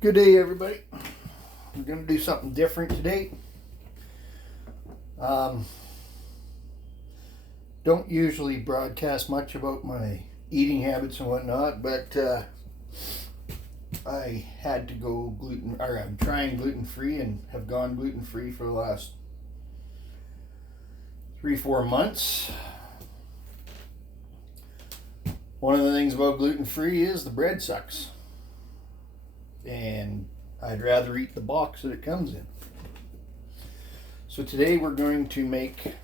Good day, everybody. We're going to do something different today. Don't usually broadcast much about my eating habits and whatnot, but I had to go I'm trying gluten-free and have gone gluten-free for the last 3-4 months. One of the things about gluten-free is the bread sucks. And I'd rather eat the box that it comes in. So today we're going to make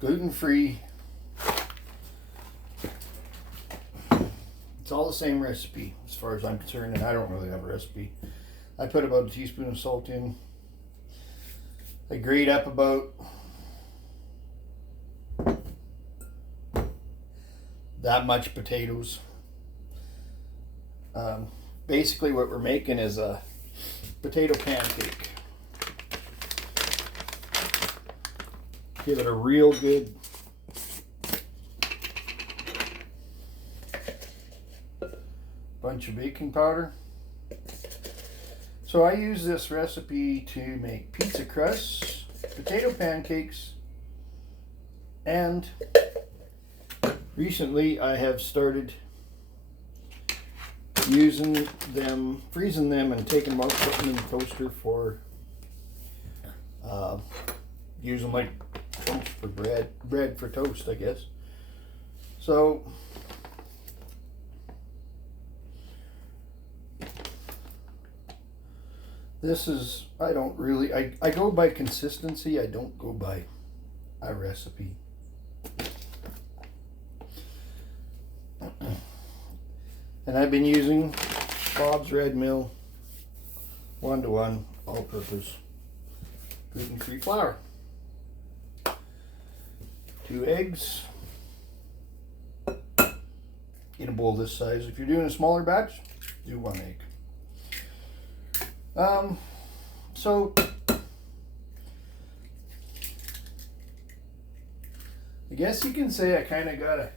gluten-free. It's all the same recipe as far as I'm concerned, and I don't really have a recipe. I put about a teaspoon of salt in. I grate up about that much potatoes. Basically what we're making is a potato pancake. Give it a real good bunch of baking powder. So I use this recipe to make pizza crusts, potato pancakes, and recently I have started using them, freezing them, and taking them out, putting them in the toaster for use them like toast for bread for toast, I guess. So this is, I go by consistency. I don't go by a recipe. And I've been using Bob's Red Mill 1-to-1 all-purpose gluten-free flour. 2 eggs in a bowl this size. If you're doing a smaller batch, do 1 egg. So I guess you can say I kind of got a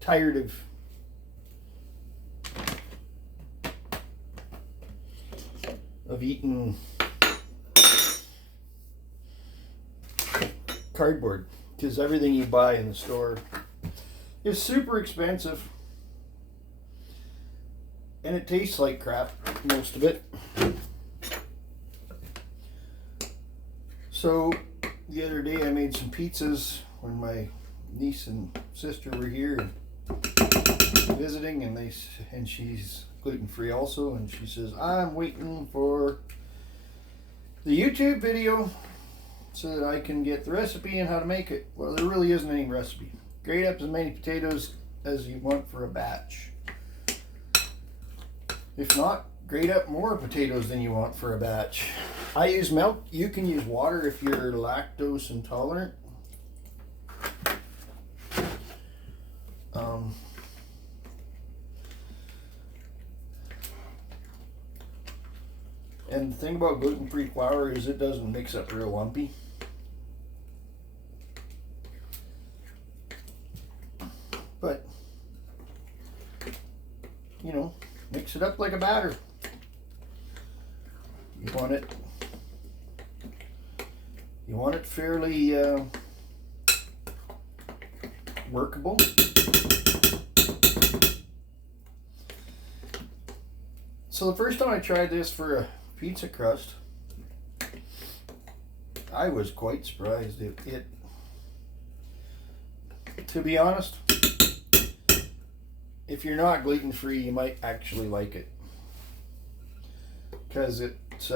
tired of eating cardboard, because everything you buy in the store is super expensive and it tastes like crap, most of it. So the other day I made some pizzas when my niece and sister were here visiting, and she's gluten-free also, and she says, I'm waiting for the YouTube video so that I can get the recipe and how to make it. Well, there really isn't any recipe. Grate up as many potatoes as you want for a batch. If not, grate up more potatoes than you want for a batch. I use milk. You can use water if you're lactose intolerant. And the thing about gluten-free flour is it doesn't mix up real lumpy. But, you know, mix it up like a batter. You want it fairly workable. So the first time I tried this for a pizza crust, I was quite surprised. To be honest, if you're not gluten-free, you might actually like it, because it's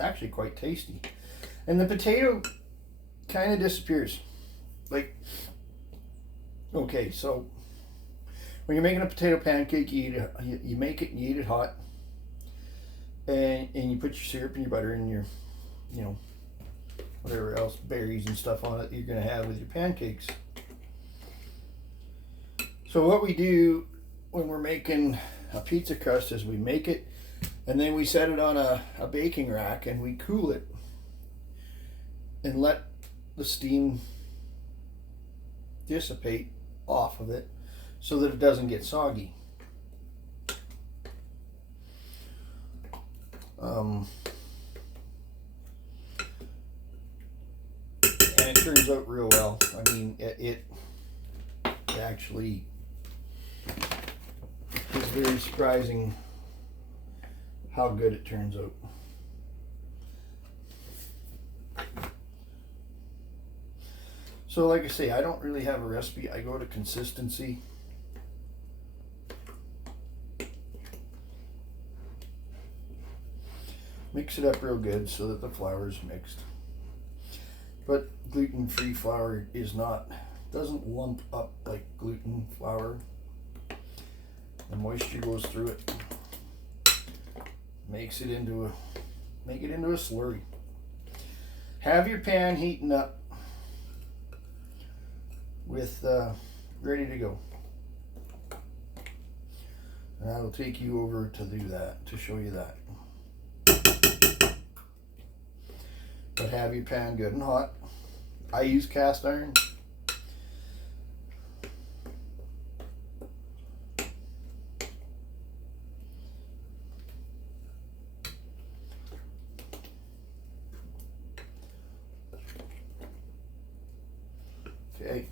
actually quite tasty. And the potato kind of disappears. Like, okay, so when you're making a potato pancake, you make it and you eat it hot, and you put your syrup and your butter and your, you know, whatever else, berries and stuff on it that you're going to have with your pancakes. So what we do when we're making a pizza crust is we make it, and then we set it on a baking rack and we cool it and let the steam dissipate off of it so that it doesn't get soggy. And it turns out real well. I mean, it actually is very surprising how good it turns out. So like I say, I don't really have a recipe. I go to consistency. Mix it up real good so that the flour is mixed. But gluten-free flour doesn't lump up like gluten flour. The moisture goes through it, make it into a slurry. Have your pan heating up with ready to go. And I will take you over to do that, to show you that. But have your pan good and hot. I use cast iron. Okay.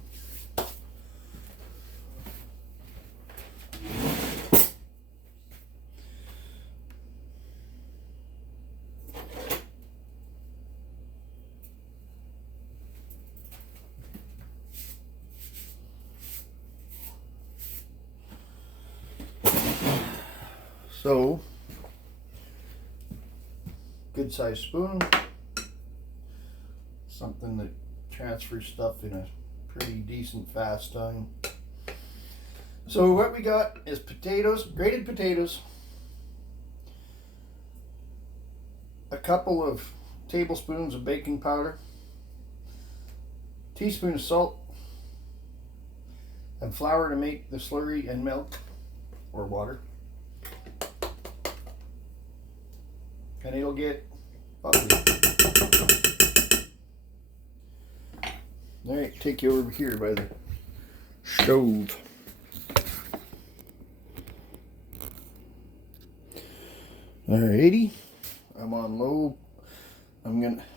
So, good sized spoon, something that transfers stuff in a pretty decent fast time. So what we got is potatoes, grated potatoes, a couple of tablespoons of baking powder, teaspoon of salt, and flour to make the slurry, and milk or water. And it'll get bubbly. Alright, take you over here by the stove. Alrighty, I'm on low.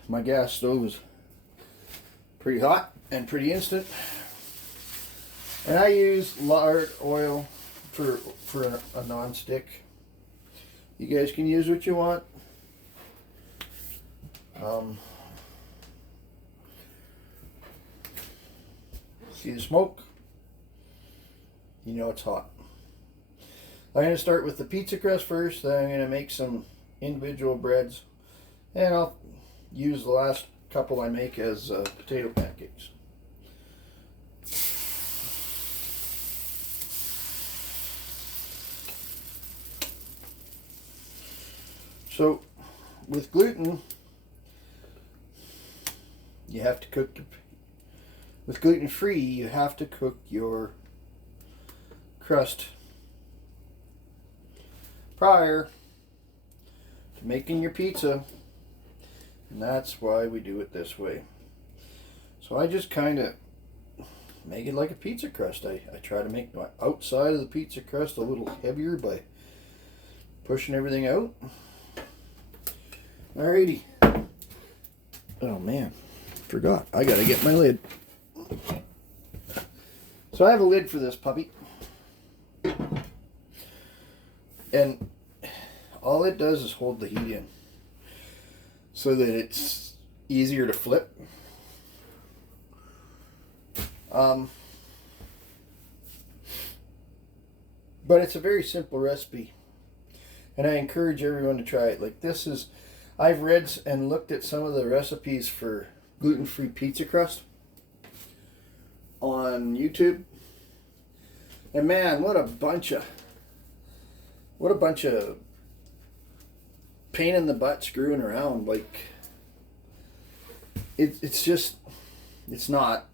My gas stove is pretty hot and pretty instant. And I use lard oil for a non-stick. You guys can use what you want. See the smoke? You know it's hot. I'm going to start with the pizza crust first, then I'm going to make some individual breads, and I'll use the last couple I make as potato pancakes. So, with gluten, you have to cook. With gluten-free, you have to cook your crust prior to making your pizza, and that's why we do it this way. So I just kind of make it like a pizza crust. I try to make my outside of the pizza crust a little heavier by pushing everything out. Alrighty. Oh man, forgot. I gotta get my lid. So I have a lid for this puppy. And all it does is hold the heat in so that it's easier to flip. But it's a very simple recipe, and I encourage everyone to try it. Like this is, I've read and looked at some of the recipes for gluten-free pizza crust on YouTube, and man, what a bunch of pain in the butt screwing around. Like it's not.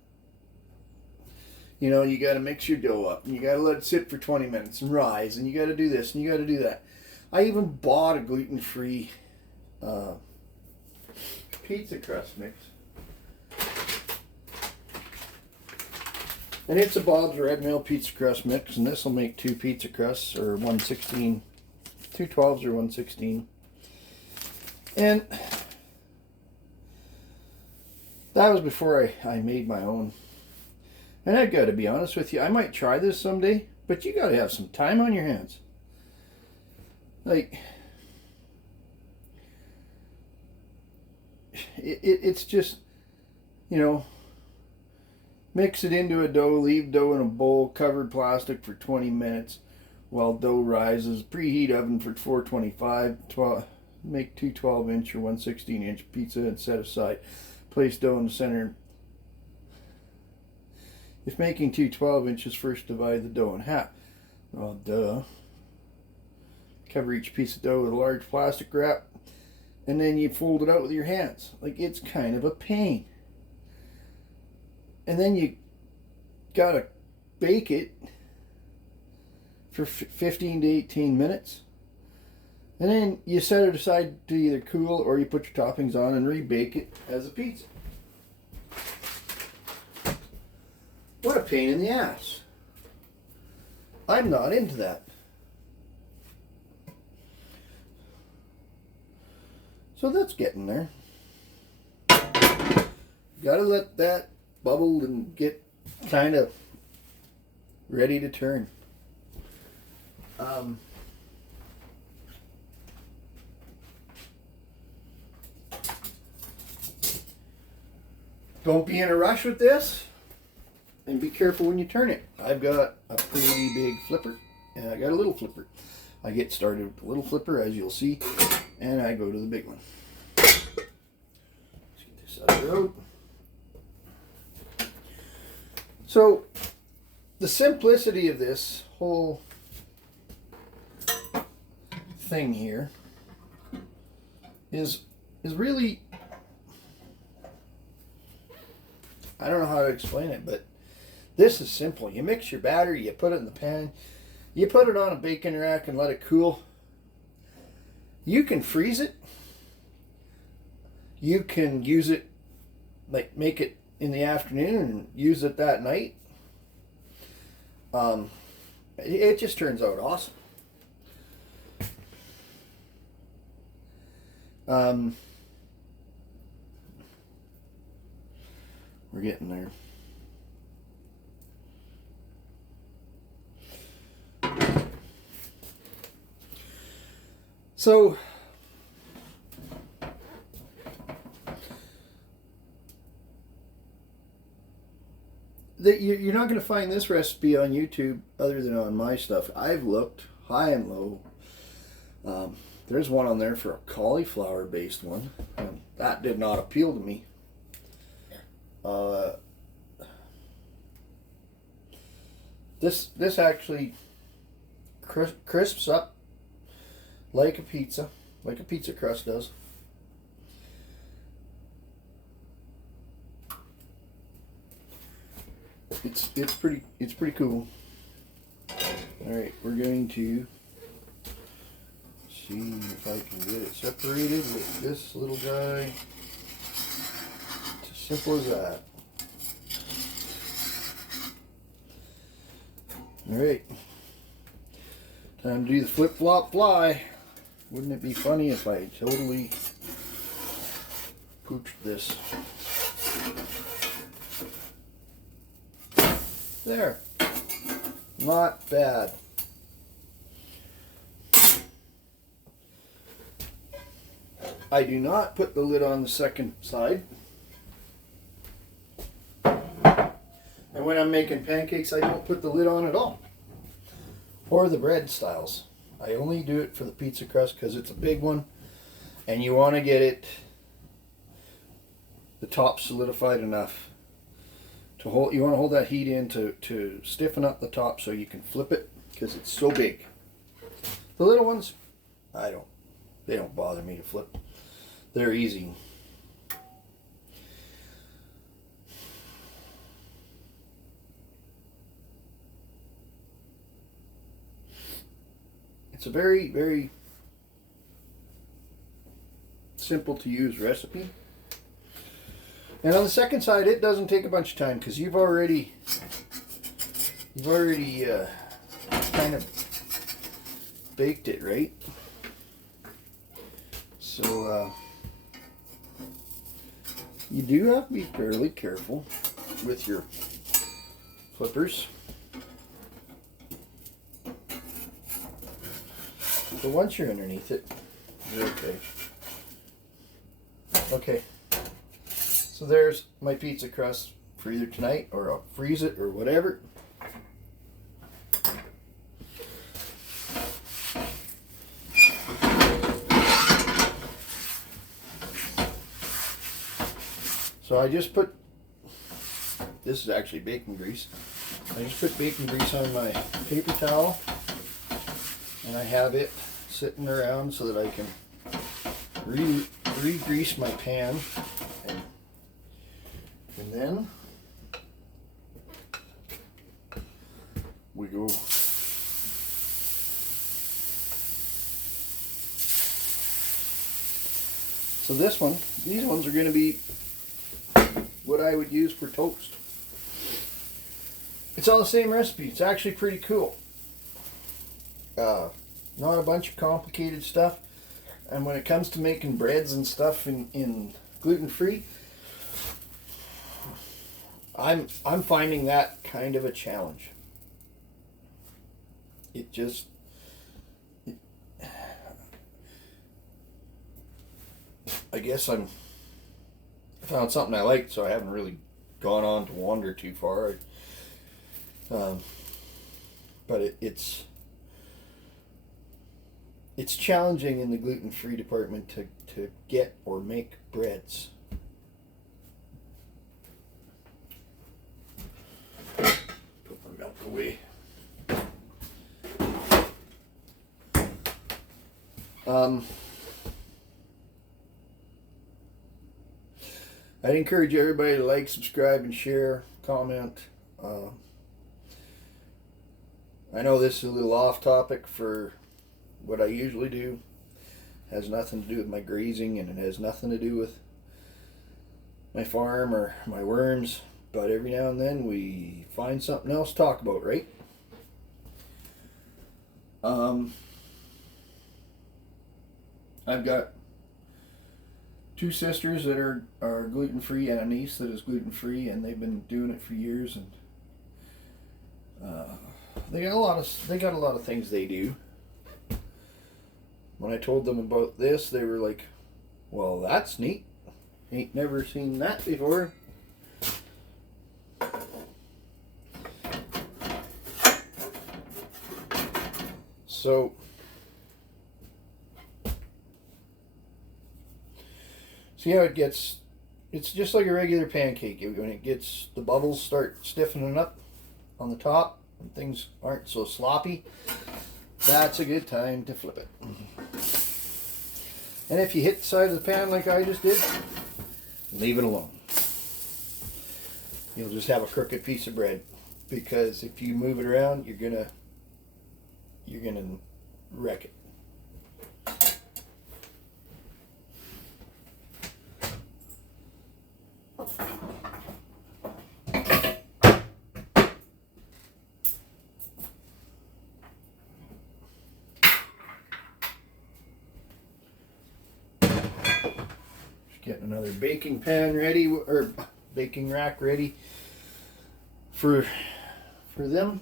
You know, you got to mix your dough up, and you got to let it sit for 20 minutes and rise, and you got to do this, and you got to do that. I even bought a gluten-free pizza crust mix. And it's a Bob's Red Mill pizza crust mix, and this will make 2 pizza crusts, or 1/16, 2 12s or 1/16. And that was before I made my own. And I've got to be honest with you, I might try this someday, but you got to have some time on your hands. Like, it's just, you know, mix it into a dough, leave dough in a bowl, covered plastic for 20 minutes while dough rises. Preheat oven for 425, make 2 12-inch or 1/16-inch pizza and set aside. Place dough in the center. If making 2 12-inches, first divide the dough in half. Well, duh. Cover each piece of dough with a large plastic wrap, and then you fold it out with your hands. Like, it's kind of a pain. And then you gotta bake it for 15 to 18 minutes. And then you set it aside to either cool, or you put your toppings on and rebake it as a pizza. What a pain in the ass. I'm not into that. So that's getting there. Gotta let that bubble and get kind of ready to turn. Don't be in a rush with this, and be careful when you turn it. I've got a pretty big flipper, and I got a little flipper. I get started with the little flipper, as you'll see, and I go to the big one. Let's get this out of the road. So, the simplicity of this whole thing here is really, I don't know how to explain it, but this is simple. You mix your batter, you put it in the pan, you put it on a baking rack and let it cool. You can freeze it. You can use it, like make it in the afternoon and use it that night. It just turns out awesome. We're getting there. So, you're not going to find this recipe on YouTube other than on my stuff. I've looked high and low. There's one on there for a cauliflower based one, and that did not appeal to me. This actually crisps up like a pizza crust does. It's pretty cool. All right, we're going to see if I can get it separated with this little guy. It's as simple as that. All right, time to do the flip flop fly. Wouldn't it be funny if I totally pooched this? There. Not bad. I do not put the lid on the second side. And when I'm making pancakes, I don't put the lid on at all. Or the bread styles. I only do it for the pizza crust because it's a big one. And you want to get it, the top solidified enough to hold. You want to hold that heat in to stiffen up the top so you can flip it because it's so big. The little ones, they don't bother me to flip. They're easy. It's a very, very simple to use recipe. And on the second side, it doesn't take a bunch of time because you've already you've already kind of baked it, right? So you do have to be fairly careful with your flippers. But once you're underneath it, you're okay. Okay, so there's my pizza crust for either tonight, or I'll freeze it or whatever. So I just put, this is actually bacon grease. I just put bacon grease on my paper towel, and I have it sitting around so that I can re-grease my pan, and then we go. So this one, these ones are going to be what I would use for toast. It's all the same recipe. It's actually pretty cool. Not a bunch of complicated stuff. And when it comes to making breads and stuff in gluten-free, I'm finding that kind of a challenge. I guess I found something I liked, so I haven't really gone on to wander too far. But it's challenging in the gluten-free department to get or make breads. Put my milk away. I'd encourage everybody to like, subscribe, and share, comment. I know this is a little off topic for what I usually do. It has nothing to do with my grazing, and it has nothing to do with my farm or my worms, but every now and then we find something else to talk about, right? I've got two sisters that are gluten-free and a niece that is gluten-free, and they've been doing it for years, and they got a lot of things they do. When I told them about this, they were like, "Well, that's neat. Ain't never seen that before." So see how it gets. It's just like a regular pancake. When it gets, the bubbles start stiffening up on the top and things aren't so sloppy, that's a good time to flip it. And if you hit the side of the pan like I just did, leave it alone. You'll just have a crooked piece of bread, because if you move it around, you're gonna wreck it. Getting another baking pan ready, or baking rack ready for them,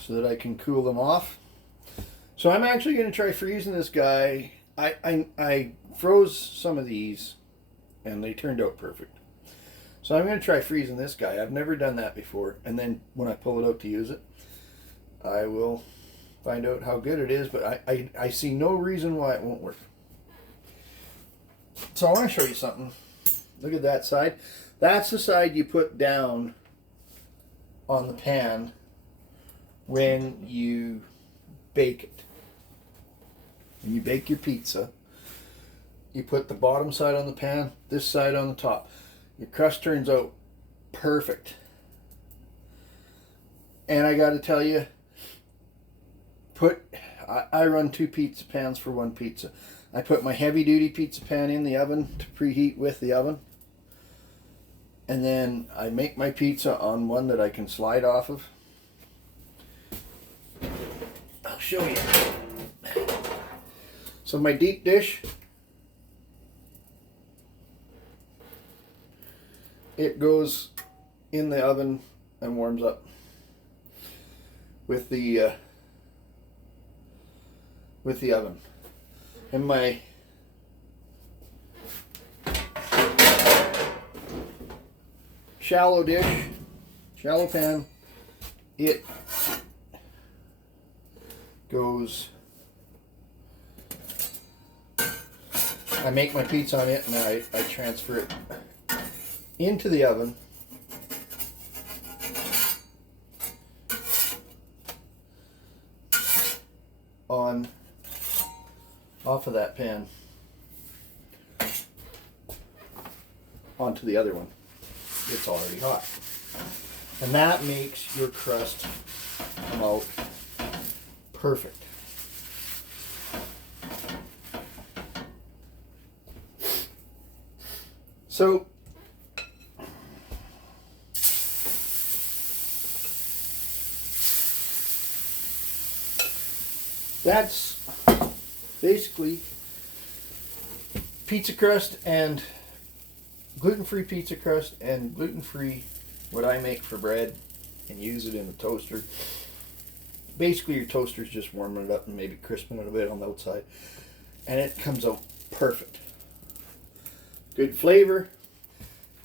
so that I can cool them off. So I'm actually going to try freezing this guy. I froze some of these and they turned out perfect. So I'm going to try freezing this guy. I've never done that before, and then when I pull it out to use it, I will find out how good it is, but I see no reason why it won't work. So I want to show you something. Look at that side. That's the side you put down on the pan when you bake it. When you bake your pizza, you put the bottom side on the pan, this side on the top. Your crust turns out perfect. And I got to tell you, I run 2 pizza pans for 1 pizza. I put my heavy duty pizza pan in the oven to preheat with the oven. And then I make my pizza on one that I can slide off of. show you. So my deep dish, it goes in the oven and warms up with the oven. And my shallow dish, shallow pan, it goes, I make my pizza on it and I transfer it into the oven. Off of that pan onto the other one. It's already hot. And that makes your crust come out perfect. So that's basically pizza crust and gluten-free pizza crust and gluten-free what I make for bread and use it in the toaster. Basically your toaster's just warming it up and maybe crisping it a bit on the outside. And it comes out perfect. Good flavor.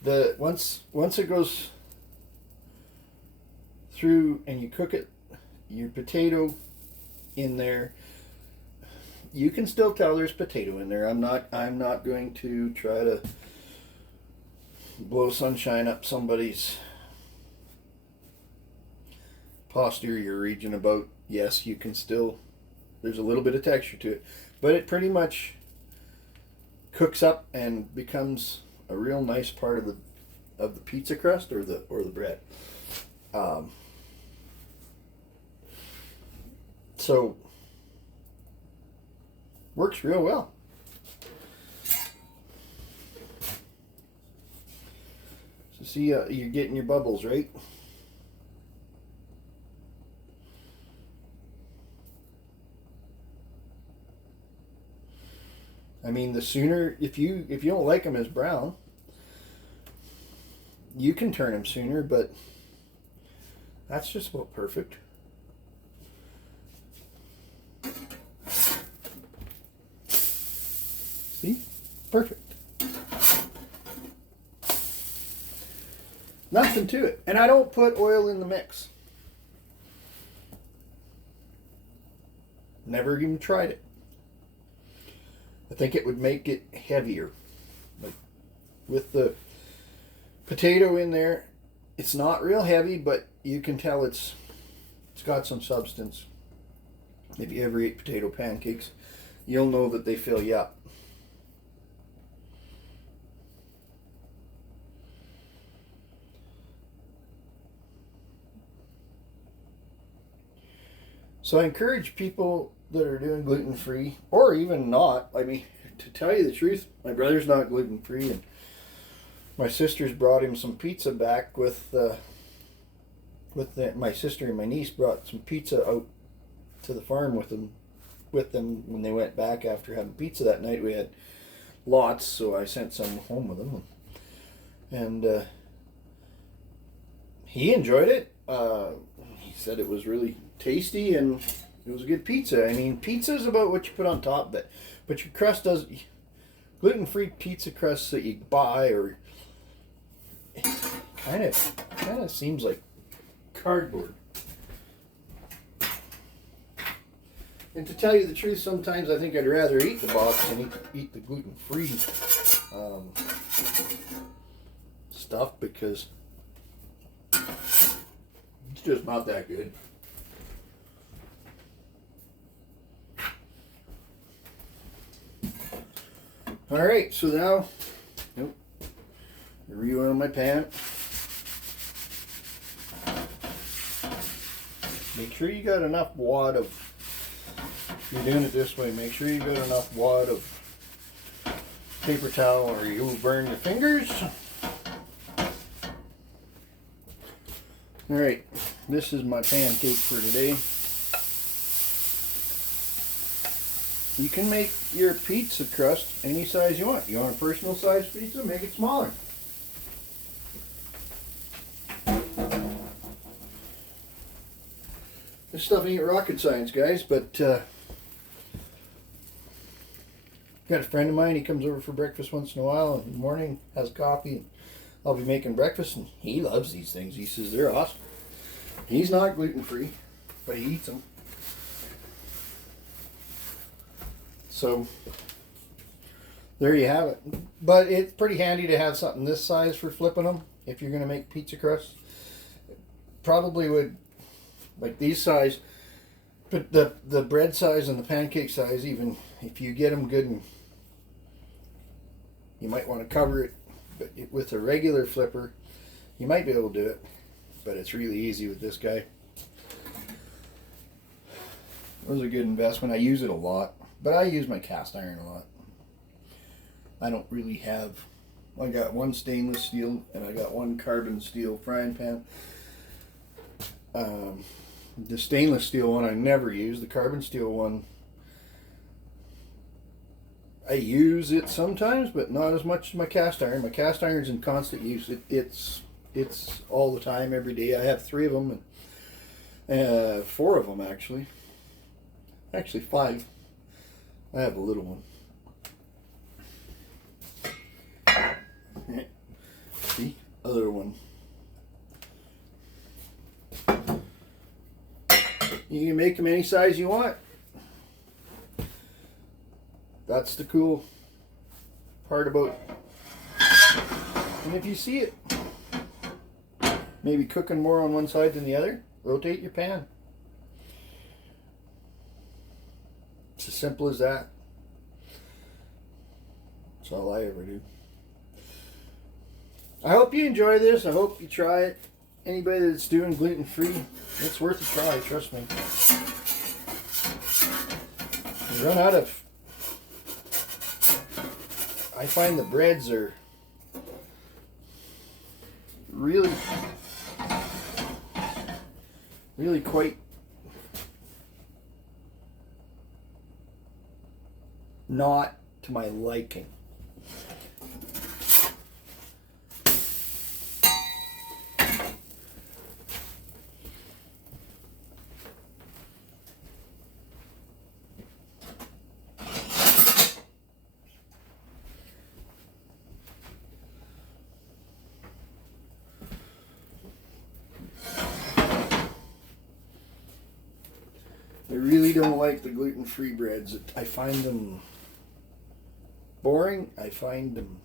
Once it goes through and you cook it, your potato in there, you can still tell there's potato in there. I'm not going to try to blow sunshine up somebody's posterior region about, yes, you can still, there's a little bit of texture to it, but it pretty much cooks up and becomes a real nice part of the pizza crust or the bread. So works real well. So see, you're getting your bubbles, right? I mean, the sooner, if you don't like them as brown, you can turn them sooner, but that's just about perfect. See? Perfect. Nothing to it. And I don't put oil in the mix. Never even tried it. I think it would make it heavier. Like with the potato in there, it's not real heavy, but you can tell it's got some substance. If you ever eat potato pancakes, you'll know that they fill you up. So I encourage people that are doing gluten-free, or even not. I mean, to tell you the truth, my brother's not gluten-free, and my sister's brought him some pizza back my sister and my niece brought some pizza out to the farm with them when they went back after having pizza that night. We had lots, so I sent some home with them, and he enjoyed it. He said it was really tasty and it was a good pizza. I mean, pizza is about what you put on top of it, but your crust does. Gluten-free pizza crusts that you buy, or kind of seems like cardboard. And to tell you the truth, sometimes I think I'd rather eat the box than eat the gluten-free stuff, because it's just not that good. Alright, so now, reoil my pan. Make sure you got enough wad of, if you're doing it this way, make sure you got enough wad of paper towel or you'll burn your fingers. Alright, this is my pancake for today. you can make your pizza crust any size you want. You want a personal size pizza, make it smaller. This stuff ain't rocket science, guys, but got a friend of mine, he comes over for breakfast once in a while in the morning, has coffee, and I'll be making breakfast, and he loves these things. He says they're awesome. He's not gluten-free, but he eats them. So, there you have it. But it's pretty handy to have something this size for flipping them if you're going to make pizza crust. Probably would, like these size, but the bread size and the pancake size, even if you get them good, and you might want to cover it, but with a regular flipper, you might be able to do it, but it's really easy with this guy. It was a good investment. I use it a lot, but I use my cast iron a lot. I don't really have, I got one stainless steel and I got one carbon steel frying pan. The stainless steel one I never use. The carbon steel one, I use it sometimes, but not as much as my cast iron. My cast iron's in constant use. It's all the time, every day. I have 3 of them, and 4 of them actually. Actually 5. I have a little one. See, other one. You can make them any size you want. That's the cool part about it. And if you see it maybe cooking more on one side than the other, rotate your pan. It's as simple as that. That's all I ever do. I hope you enjoy this. I hope you try it. Anybody that's doing gluten-free, it's worth a try, trust me. You run out of... I find the breads are really quite not to my liking. I really don't like the gluten-free breads. I find them boring. I find them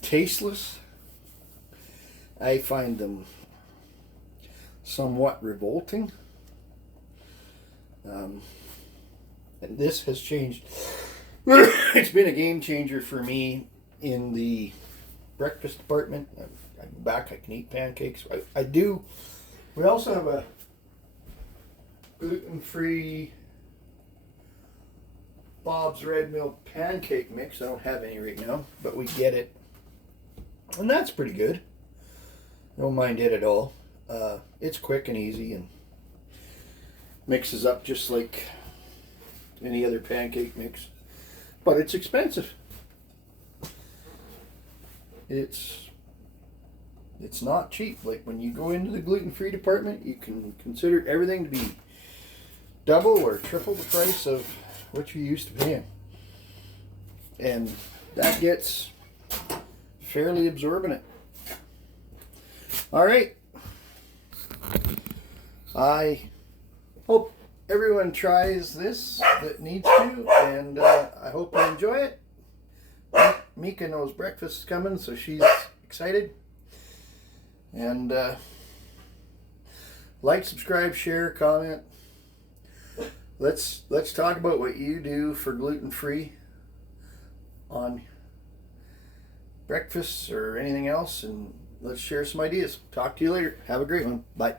tasteless. I find them somewhat revolting. And this has changed. It's been a game changer for me in the breakfast department. I'm back. I can eat pancakes. I do. We also have a gluten-free Bob's Red Mill pancake mix. I don't have any right now, but we get it. And that's pretty good. Don't mind it at all. It's quick and easy and mixes up just like any other pancake mix. But it's expensive. It's not cheap. Like when you go into the gluten-free department, you can consider everything to be double or triple the price of what you used to pay. And that gets fairly absorbent. Alright. I hope everyone tries this that needs to, and I hope you enjoy it. Mika knows breakfast is coming, so she's excited. And like, subscribe, share, comment. Let's talk about what you do for gluten-free on breakfast or anything else, and let's share some ideas. Talk to you later. Have a great one. Bye.